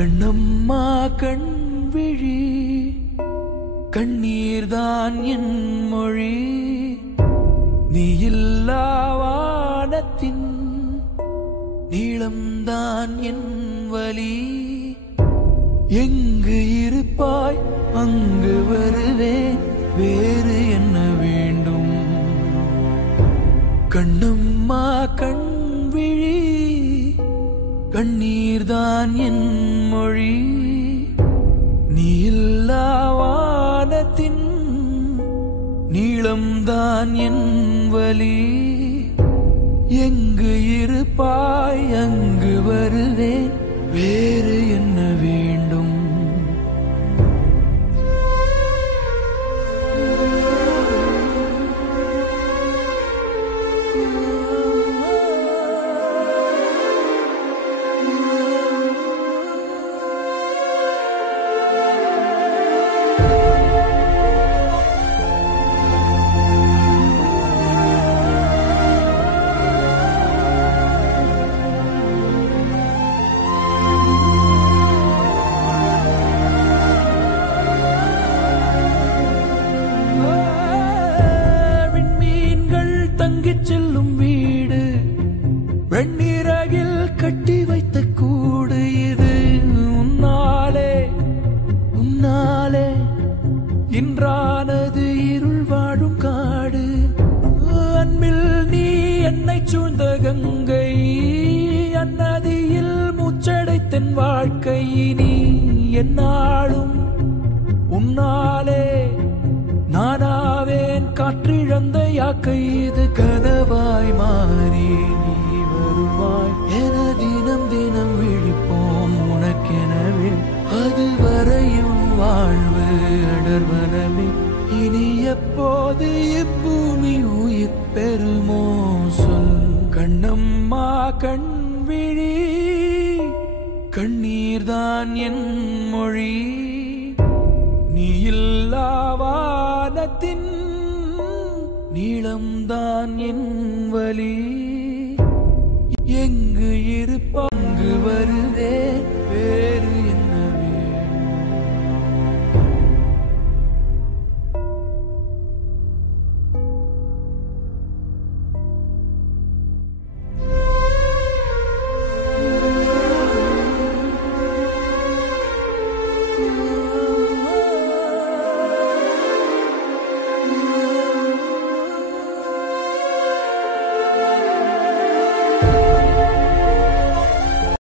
கண்ணம்மா கண்விழி கண்ணீர்தான் என் மொழி நீ இல்லா வானத்தின் நீளம்தான் என் வலி எங்கு இருப்பாய் அங்கு வருவேன் வேறு என்ன வேண்டும் கண்ணம்மா கண்விழி கண்ணீர்தான் என் மொழி நீ இல்லா வானத்தின் நீளம்தான் என் வலி எங்கு இருப்பாய் அங்கு வருவேன் வேறு என்ன வேண்டும் செல்லும் வீடு வெண்ணிறகில் கட்டி வைத்த கூடு இது உன்னாலே உன்னாலே இன்றானது இருள் வாழும் காடு அன்பில் நீ என்னை சூழ்ந்த கங்கை அந்நதியில் மூச்சடைத்தன் வாழ்க்கை நீ என்னாலும் உன்னாலே நானாவேன் காற்றிழந்த யாக்கை இது கனவாய் மாறி நீ வருவாய் என தினம் தினம் விழிப்போம் உனக்கெனவே அது வரையும் வாழ்வு அடர்வனமே இனி எப்போது இப்பூமி உயிர் பெறுமோ சொல் கண்ணம்மா கண்விழி கண்ணீர்தான் என் மொழி நீ இல்லா வானத்தின் நீளம்தான் என் வலி எங்கு இருப்பங்கு வருவே